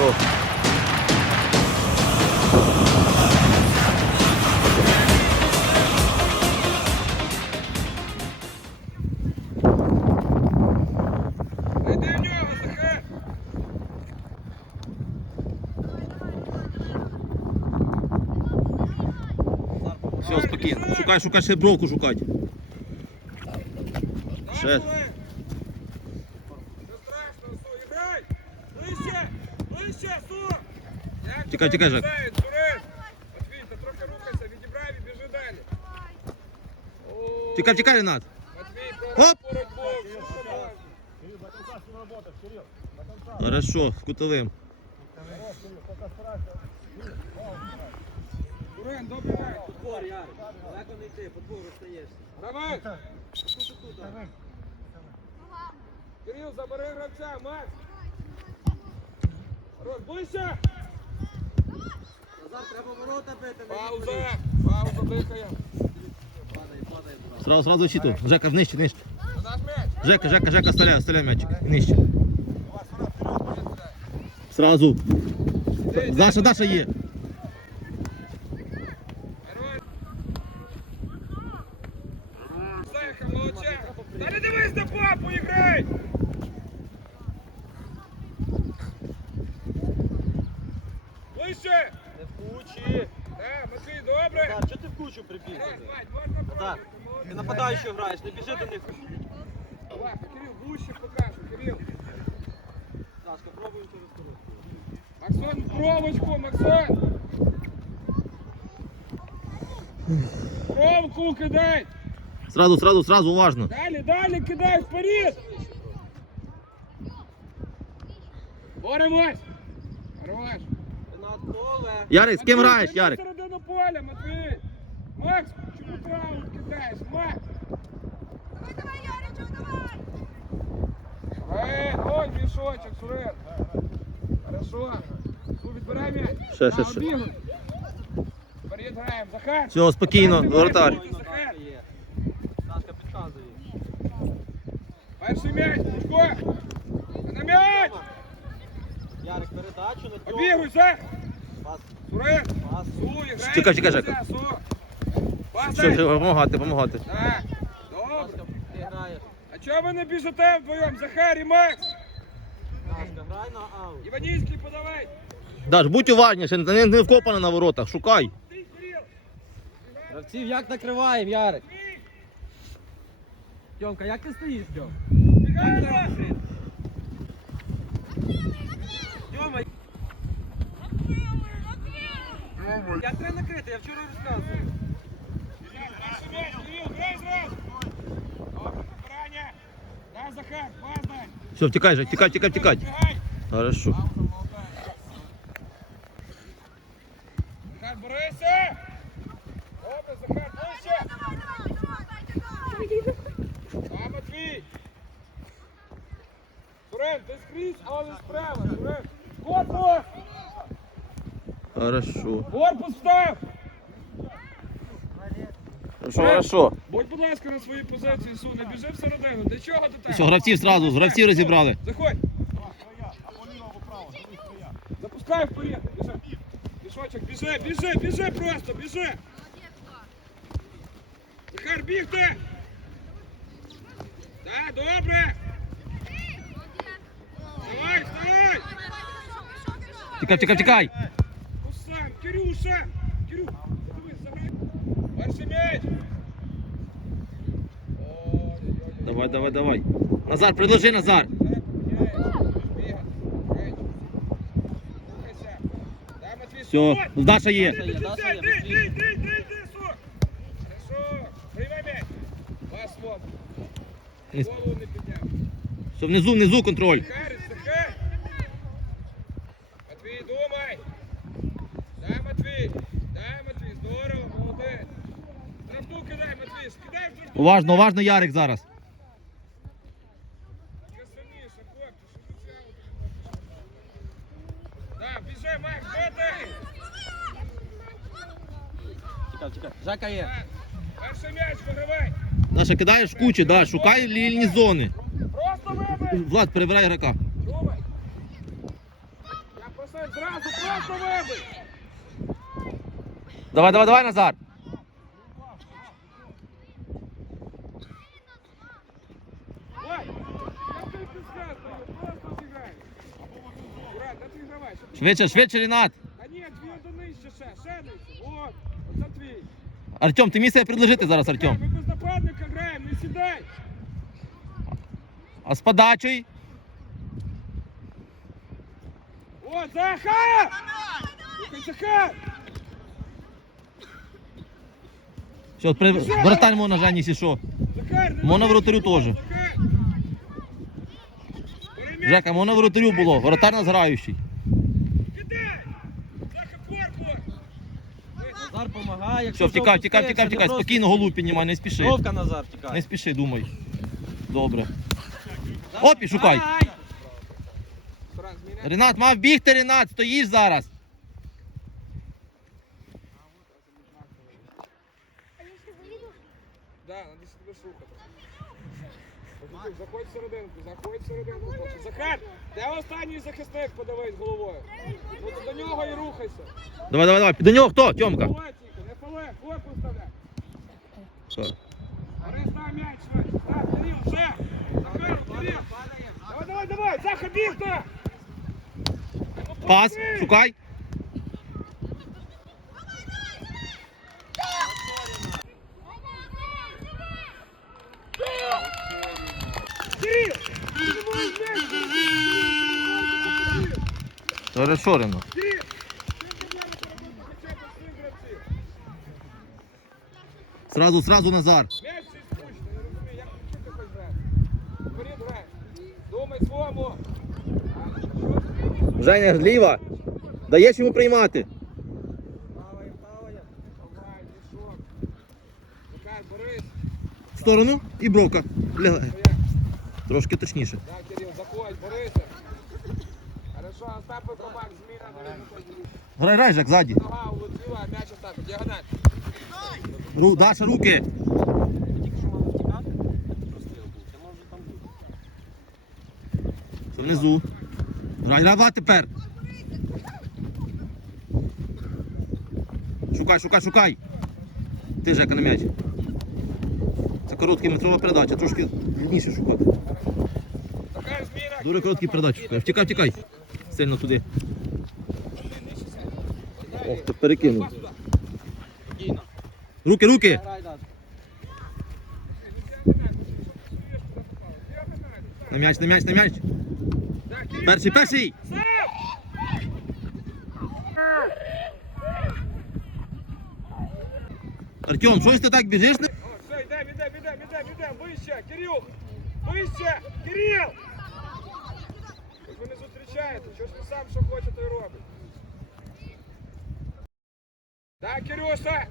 Все. Іди в нього, Захар! Все, спокійно. Шукай, шукай, ще бровку шукати. Ще. Не страшно, Су, іграй! Ближче! Ближче, Су! Як Тікай, тебе тікай, Жак. врізають, Сурен? Матвій, ти трохи рухайся, відібрай і біжи далі. О, Тікай, тікай, Ренат. Матвій, Оп! просто боротьбу, все нормально. Хорошо, кутовим. Сурен, добивай! Подбор, Ярик. Далеко не йти, подбор остаєшся. Гравець! Тут і тут. Ярик. Кирил, забери гравця, Макс! Хорош, ближче! Назар, треба ворота бити. не Пауза! Пауза, брат. Сразу, сразу щиту. Жека, нижче, нижче. Жека, Жека, Жека, стреляй, стреляй мячик. Нижче. Сразу. Даша, Даша є. Герой. Зайка, молодчак! Та не дивись на папу, іграй! Ближче! Не в кучі. Так, Матвій, добре! Назар, чого ти в кучу прибіг? Раз, Вадь, можна Назар, пробувати, ти молодець. нападаючий граєш, не біжи до них. Давай, Кирил, ближче покажу, Кирил. Сашка, пробуй через коротку. Провочку, Максон! Провку кидай! Сразу, сразу, сразу, уважно. Далі, далі, кидай вперед! Боремось! Хорош! Ярик, з ким граєш, Ярик? середину поля, Матвій! Макс, чому траву кидаєш? Макс! Ей, ой, мішочок, Сурен! Хорошо! М'яч! Ще, ще, ще. Вперед граємо, Захар! Все, спокійно, Захар, воротар. Захар. Сашка підказує. Перший м'яч, Пушко! На м'яч! Ярик, передачу на цьому. Обігруй, Зах! Пас, Сурен! пас. Грає! Чекай, чекай, Все, дай. все, помагати, помагати. Так, добре. Ти граєш. А чого ви не біжите вдвоєм? Захар і Макс! Сашка, грай на аут. Іванівський, подавай! Даш, будь уважніше, не, не вкопана на воротах, шукай. Гравців як накриваємо, Ярик? Тьомка, як ти стоїш, Тьом? Тьома! Я треба накрити, я вчора розказував. Все, втікай же, тікай, тікай, тікай. Хорошо. Захар, борися! Добре, Захар, ближче! А, Матвій! Сурен, ти скрізь, але справа, Сурен! Корпус! Хорошо. Корпус став! Хорошо, хорошо. Будь, будь ласка, на своїй позиції, Су, не біжи всередину. Для чого ти так? Все, гравців сразу, гравців розібрали. Заходь! Запускай вперед! Біжи! Пішочок, біжи, біжи, біжи просто, біжи! Захар, бігти! Так, добре! Давай, вставай! Тікай, тікай, тікай. Кусам, Кирюша! Кирю, дивись, заграй! Перший м'яч! Ой-ой-ой. Давай, давай, давай. Назар, предложи, Назар. Все, Даша є. Даша є, Даша є, быстріше. Хорошо. Приймай м'яч. Вас вон. Ні. Голову не підняв. Все, внизу, внизу контроль. Уважно, уважно, Ярик зараз. Тільки сильніше, хлопці, щоб ви цього Да, біжи, Макс, бити! Чекай, чекай. Жака є. Так, Перший м'яч, вигравай! Даша, кидаєш в кучу, да, шукай лільні зони. Просто вибий! Влад, перебирай ігрока. Думай! Я просив так зразу, просто вибий. Давай, давай, давай, Назар. Швидше, швидше, Рінат. Та ні, твій до нижче ще, ще нижче. От, оце твій. Артем, ти міг себе предложити зараз, Ми Артем. без нападника граємо, не сідай. А з подачею? О, Захар! Слухай, Захар! Все, при... вратарь можна Жені, якщо що. Захар! не веди вратарю теж. Жека, можна воротарю було. Воротар нас граючий. Корпус! Назар помагає. Все, втікай, втікай, втікай, не втікай. Спокійно голову піднімай, не спіши. Вовка Назар Не спіши, думай. Добре. Оп, і шукай. Ренат, мав бігти, Ренат, стоїш зараз. Да, надо себе слухати. Ось, Заходь всерединку, заходь всерединку. хлопче. Захар, де останній захисник подивись головою? Ну то до нього і рухайся. Давай, давай, давай. До нього хто? Тьомка. Тільки, не корпус вставляй. Все. Борис, дай м'яч швидше. Так, Кирил, вже. Захар, Кирил. Давай, давай, давай, бігти! Ну, Пас, шукай. Кирил! Ти не можеш м'яч зробити! Хорошо, Ренат. Кирил! Ти не можеш робити хоча б своїх гравців. Сразу, сразу Назар. М'яч скучно, я розумію, як. Женя, зліва. Даєш йому приймати. Плаває, плаває. В сторону і бровка. Трошки точніше. Так, Кирил, заходь, Бориса. Хорошо, Остапи Кобак, зміна, Борис, заходь. Грай, грай, Жак, ззаді. М'яч діагональ. Ру, Даша, руки. Внизу. Грай, грай, тепер. Шукай, шукай, шукай. Ти, Жека, на м'яч. Це короткий метрова передача, трошки длинніше шукати. Дуже короткі передачі. Втікай, втікай. Сильно туди. Ти перекинув. Руки, руки. На м'яч, на м'яч, на м'яч. Перший, перший. Артем, щось ти так біжиш? Все, йдемо, йдемо, йдемо, йдемо, йдемо, вище, Кирил! Вище! Кирил! Ви не зустрічаєте, що ж ви сам що хоче, то й робить. Так, Кирюша!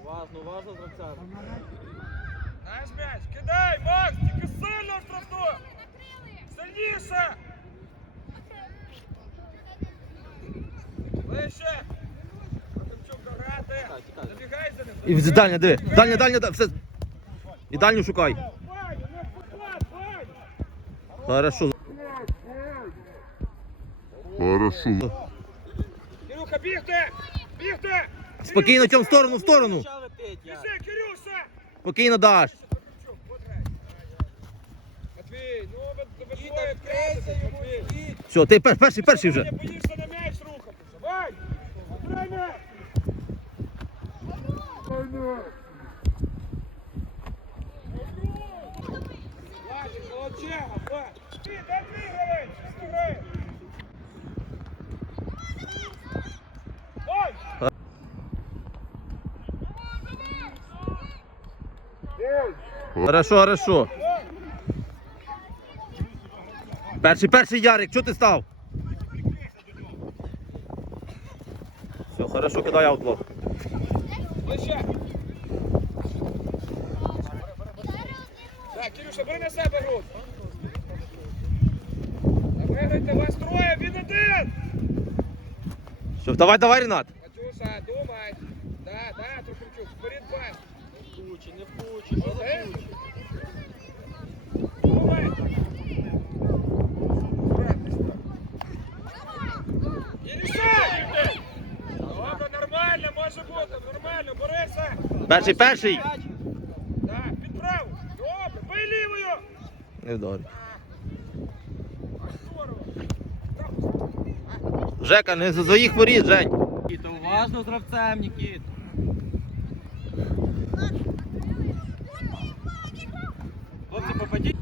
Уважно, уважно, гравця. Наш м'яч, кидай, Макс, тільки сильно в штрафну! Сильніше! Вище! І в- дальня, диви. Дальня, дальня, все. І дальню шукай. Ваня! Хорошо. Кирюха, бігти! Бігти! Спокійно, Тьом, в сторону, в сторону. Біжи, Кирюша! Спокійно даш. Матвій, ну! Все, ти пер- перший, перший вже. Не боїшся на м'яч рухатися. Вань! Забирай м'яч! Владик, молодчага, Влад! Ти, дай твій гравець, чисто грає! Ой! Хорошо, хорошо. Перший, перший Ярик, чого ти став? Все, хорошо, кидай аутло. Так, Кирюша, бери на себе груз. Виграйте вас троє, він один! Все, давай, давай, Ренат. Катюша, думай. Лучше, що лучше. І рішай! Добре, нормально, може бути, нормально, борися! Перший, перший. Так, підправ! Добре, бий лівою! Не вдарив. Жека, не за своїх воріт, Жень. Нікіта, уважно з гравцем, Нікіт. Хлопці, попадіть.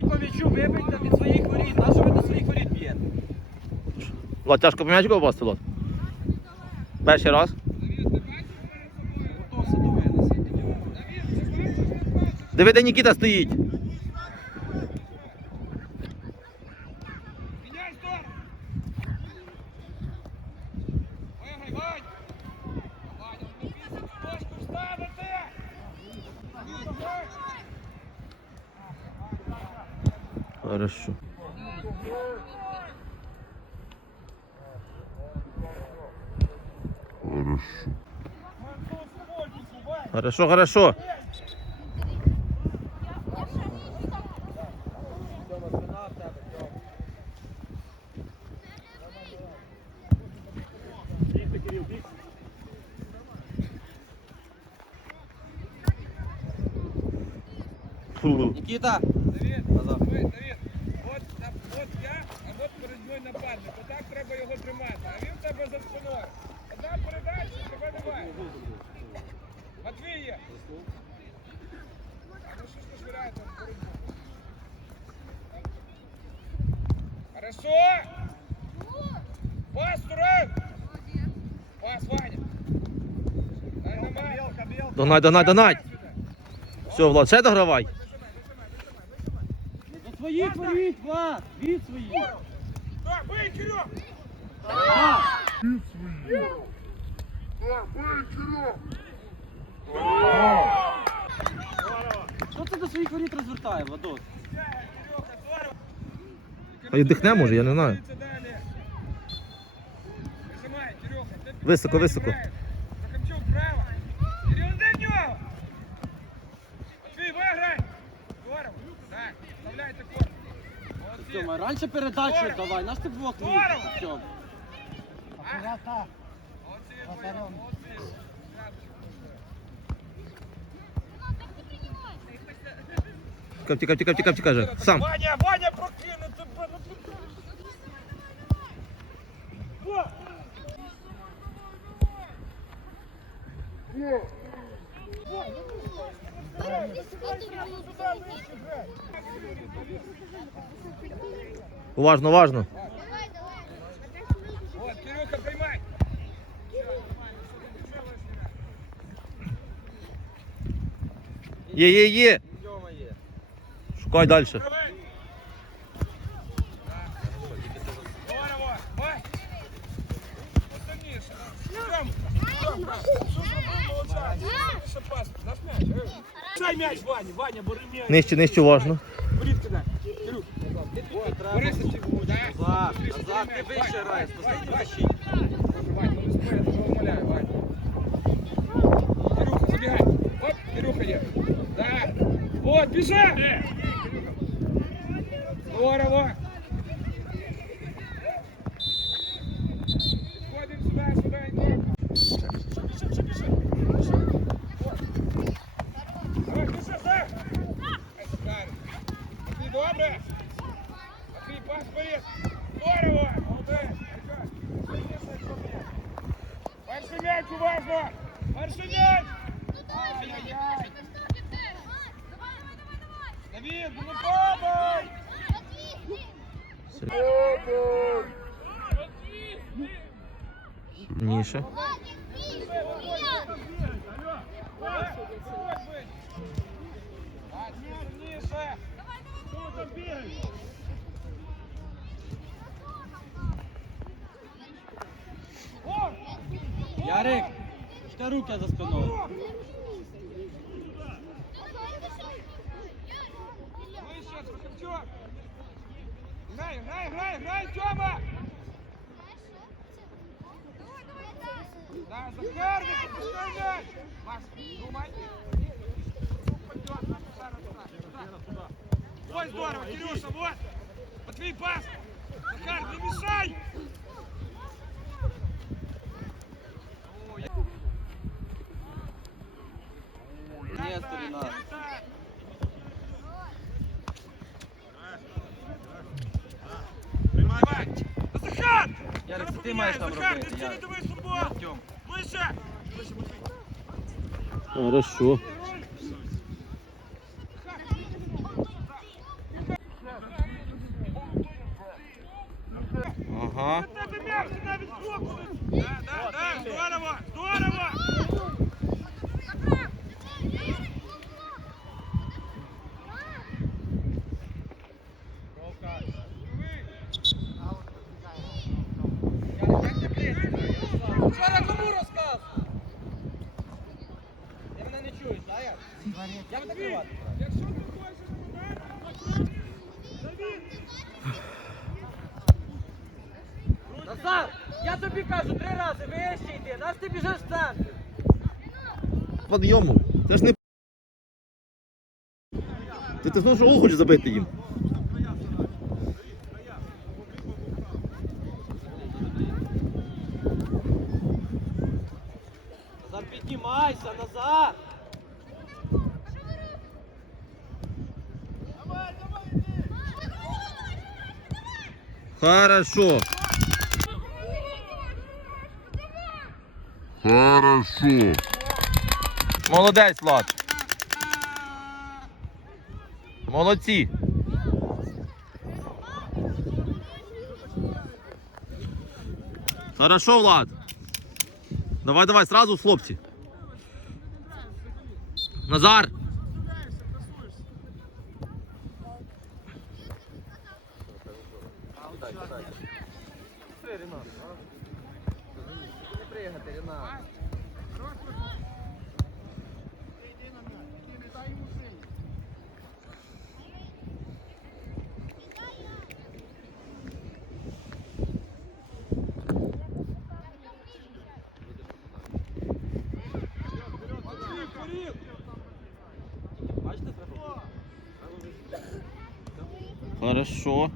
По м'ячу вибийте від своїх воріт. На що ви до своїх воріт б'єте? Влад, тяжко по м'ячку попасти, Влад? Перший раз. Диви, де Нікіта стоїть. Хорошо, хорошо. Фу. Нікіта! Давид, Назад. Давид, Давид, от, на- от я, а от перед мною нападник. Отак треба його тримати. А він в тебе за спиною. Одна передача, тебе немає. Матвій є. А ну що ж ви швиряєте в боротьбу? Хорошо! Пас, Турен! Пас, Ваня! Дай на мене. Догнай, догнай, догнай. Все, Влад, ще догравай. До своїх воріт, Влад! Від своїх! Так, бий, Кирюх! Що це до своїх воріт розвертає, Владос? А й дихне, може, я не знаю. Ти Високо, високо. граєш. Прокопчук вправо. Кирил, де в нього? Матвій, виграй. Здорово. Так, вставляйте корпус. Молодці. Тьома, раніше передачу Здорово. давай, наш ти блок Здорово. лізь, Тьом. Молодці, Ваня, молодці. Тікав, тікав, тікав, тікав, тікав, Жек. Сам. Ваня, Ваня, прокине тебе. Ну, ти- Во! Уважно, уважно. Кирюха, приймай. Є, є. Є. Шукай далі. Давай. Здорово. Ой. Посильніше. Прям, прям, прям. Що зробив, молодця. Ще пас. Наш м'яч. Ей. Дай м'яч, Ваня. Ваня, бери м'яч. Нижче, нижче, уважно. Назад, назад, ти вище. Оп, Кирюха є. Вот, біжи. Здорово. Ярик, ще руки за спиною. Грай, грай, грай, грай, Тьома! Да, Захар, не пропускай м'яч. Маш, думай. Ой, здорово, Кирюша, вот. Матвей, пас. Захар, не мешай. Ярик, це ти маєш там робити, Ярик. дивись футбол. Артем. Ближче. Ближче, Хорошо. Ага. На тебе м'яч, ти навіть кроку не- Да, да, да, здорово, здорово. Вчора кому розказував? Ти мене не чуєш, да, я? Як закривати? Якщо ти хочеш удар, Давид, Назар, я тобі кажу три рази, вище йди, нас ти біжиш в центр. Подйому. Це ж не. Ти, ти знову що забити їм? Назар, піднімайся, Назар! Хорошо. Хорошо. Молодець, Влад. Молодці. Хорошо, Влад. Давай, давай, сразу, хлопці. Назар. Не пригати, Ренат. Бачите, треба? Хорошо. обігруй. Кидай, Чукчук, кидай! Кирилл, закрывайся! Ярик, накрий.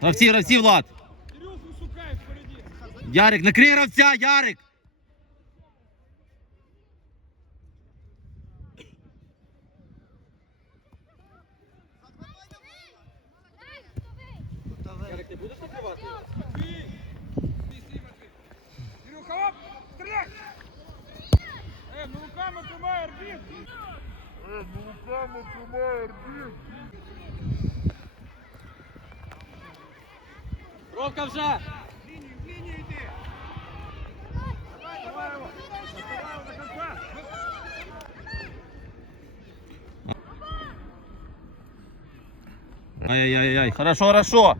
Гравці, гравці, Влад. Кирюху шукай впереди. Ярик, накрий гравця, Ярик. Ярик, Ровка вже! В лінію, в лінію йди! Давай, давай його! Давай його до конца! Ай-яй-яй, хорошо, хорошо.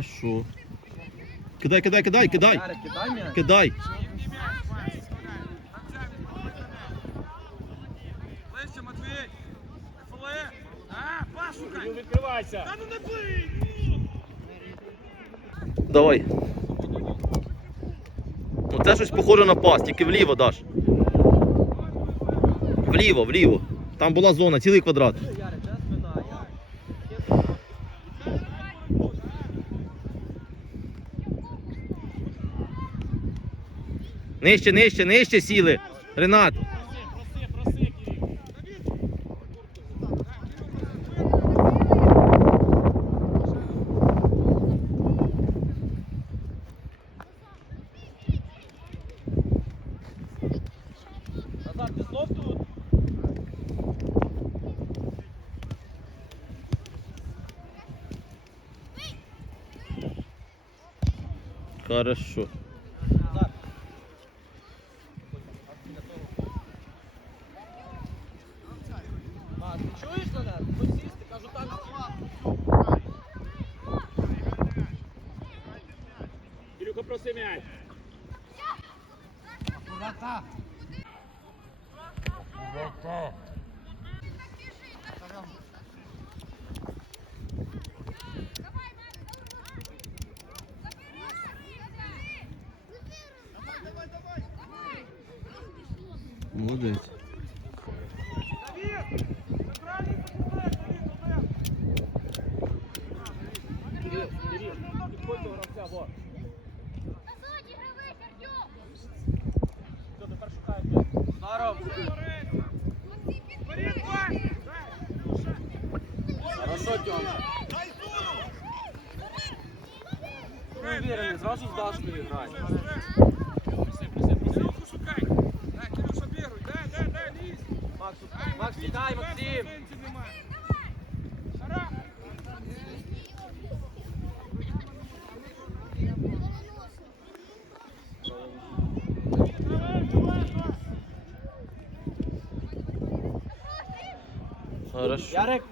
Хорошо. Кидай, кидай, кидай, кидай. Кидай. Ближче, Матвій! ФЛЕ! А, пас шукай! Ну відкривайся! Та ну не бий! Давай. Ну це щось похоже на пас, тільки вліво даш. Вліво, вліво. Там була зона, цілий квадрат. Ярик, де спина, Ярик? Нижче, нижче, нижче сіли. Ренат. Хорошо. Назар. А, ти чуєш мене? Хоч сісти, кажу так. Ілюха, проси м'яч. Дурака. Молодець. Кирил, Кирил, підходь до гравця, вот. Що, тепер шукає хто? Здоров. Вперед, пас! Хорошо, Тьома. Не уверений, зразу з Дашкою грає. Кирюху шукай. Да, Кирюша, бігай. Да, да, да, лізь. Макс, Макс, тікай, Максим. Шара. Хорошо. Ярик.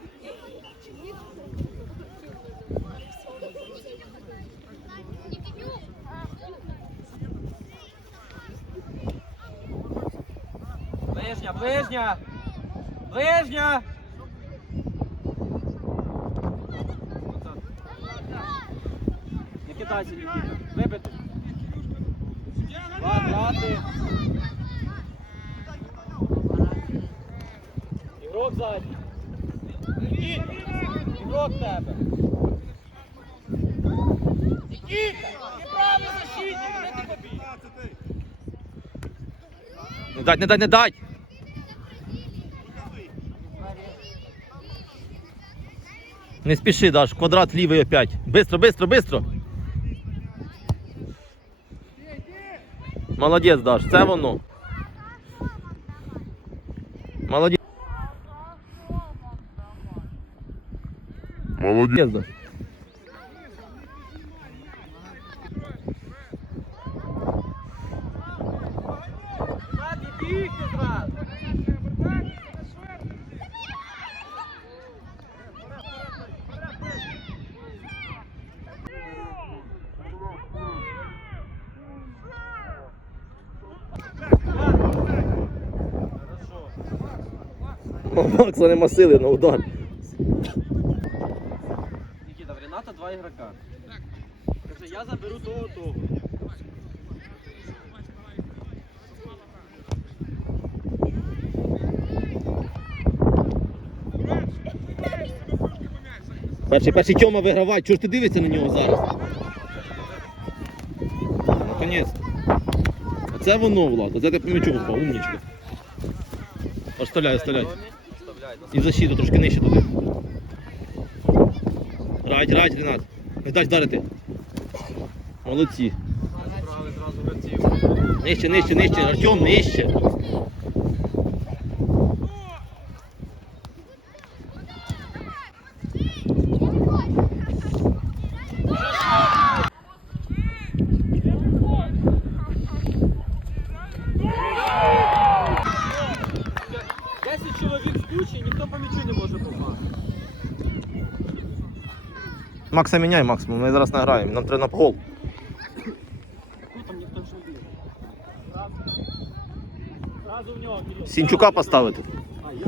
Ближня, ближня! Ближня! Не кидайся, Нікіта. Вибити. Влад, грати. Ігрок задній. Нікіта, ігрок тебе. Нікіта, ти правий защитник, де ти побіг? Не дать, не дать, не дать. Не спіши, Даш, квадрат лівий опять. Бистро, бистро, бистро. Молодець, Даш, це воно. Молодець. Молодець. Даш. Влад, не бігти зразу. У Макса нема сили на удар. Нікіта, в Рената два ігрока. Каже, я заберу того, того. Перший, перший Тьома виграває. Чого ж ти дивишся на нього зараз? Наконець. Оце воно, Влад. Оце ти по м'ячу попав, умнічка. Оставляй, оставляй. І защиту трошки нижче туди. Радь, радь, Ренат. Не дай вдарити. Молодці. Нижче, нижче, нижче. Артем, нижче. Десять чоловік в кучі, ніхто по м'ячу не може попасти. Макса міняй, Макс, ми зараз не граємо. Нам треба на гол. Тут там ніхто ж не бігає. Зразу в нього, Кирил. Сінчука поставити. А, я.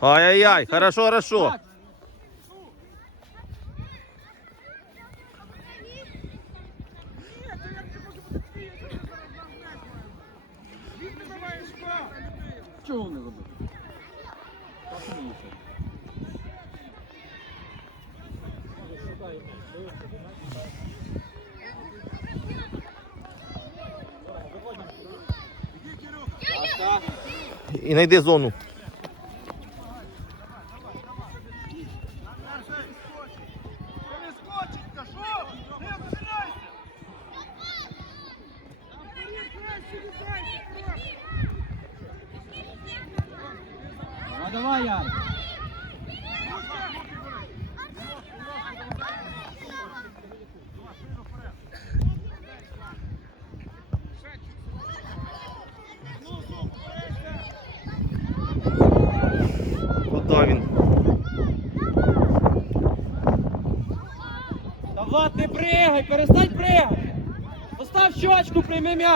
Ай-яй-яй, хорошо, хорошо. E nem desonu.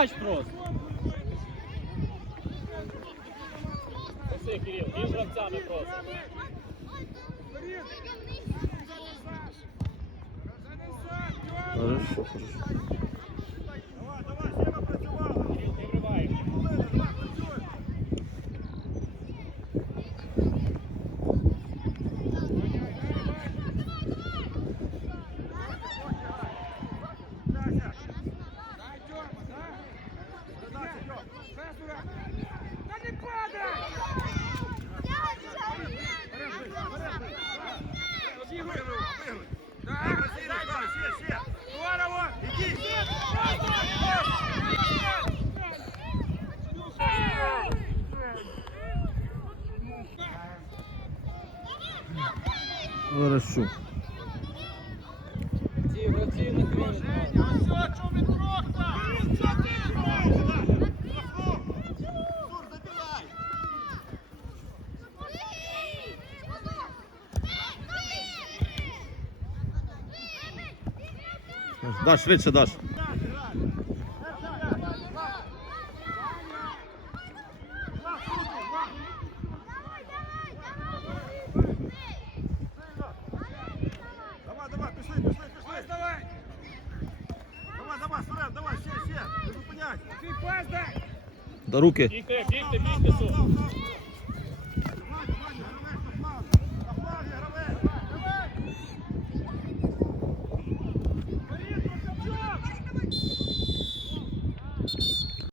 м'яч просто. Оси, Кирил, він гравцями просто. Хорошо, хорошо. Даш, швидше, Даш. руки. Бігте, бігте, бігте,